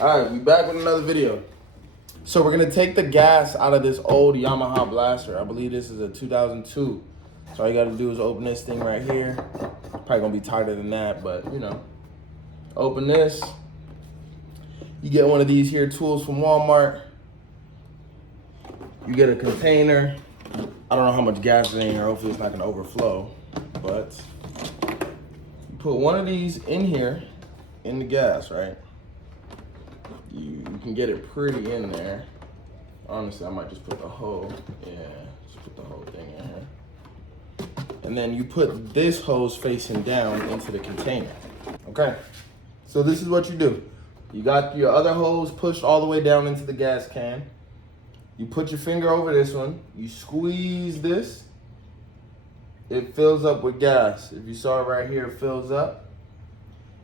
All right, we back with another video. So we're gonna take the gas out of this old Yamaha blaster. I believe this is a 2002. So all you gotta do is open this thing right here. Probably gonna be tighter than that, but you know. Open this. You get one of these here tools from Walmart. You get a container. I don't know how much gas is in here. Hopefully it's not gonna overflow. But you put one of these in here, in the gas, right? You can get it pretty in there. Honestly, I might just put the whole, just put the whole thing in here. And then you put this hose facing down into the container. Okay, so this is what you do. You got your other hose pushed all the way down into the gas can. You put your finger over this one. You squeeze this. It fills up with gas. If you saw it right here, it fills up.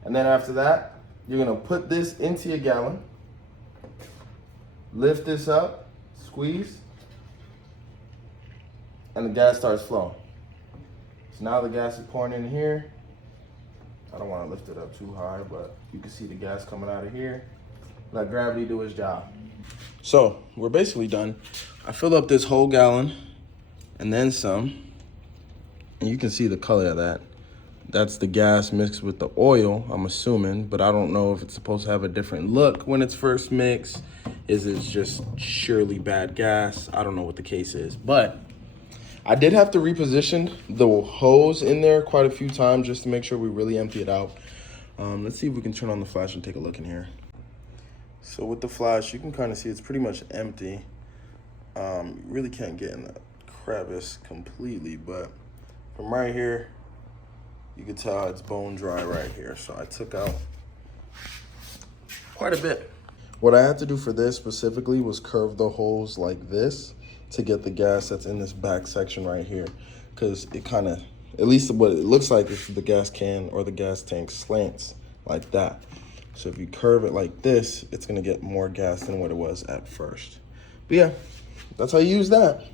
And then after that, you're gonna put this into your gallon. Lift this up, squeeze, and the gas starts flowing. So now the gas is pouring in here. I don't want to lift it up too high, but you can see the gas coming out of here. Let gravity do its job. So we're basically done. I filled up this whole gallon and then some. And you can see the color of that. That's the gas mixed with the oil, I'm assuming, but I don't know if it's supposed to have a different look when it's first mixed. Is it just surely bad gas? I don't know what the case is, but I did have to reposition the hose in there quite a few times just to make sure we really empty it out. Let's see if we can turn on the flash and take a look in here. So with the flash, you can kind of see it's pretty much empty. You really can't get in the crevice completely, but from right here, you can tell it's bone dry right here. So I took out quite a bit. What I had to do for this specifically was curve the hose like this to get the gas that's in this back section right here. Because it kind of, at least what it looks like if the gas can or the gas tank slants like that. So if you curve it like this, it's gonna get more gas than what it was at first. But yeah, that's how you use that.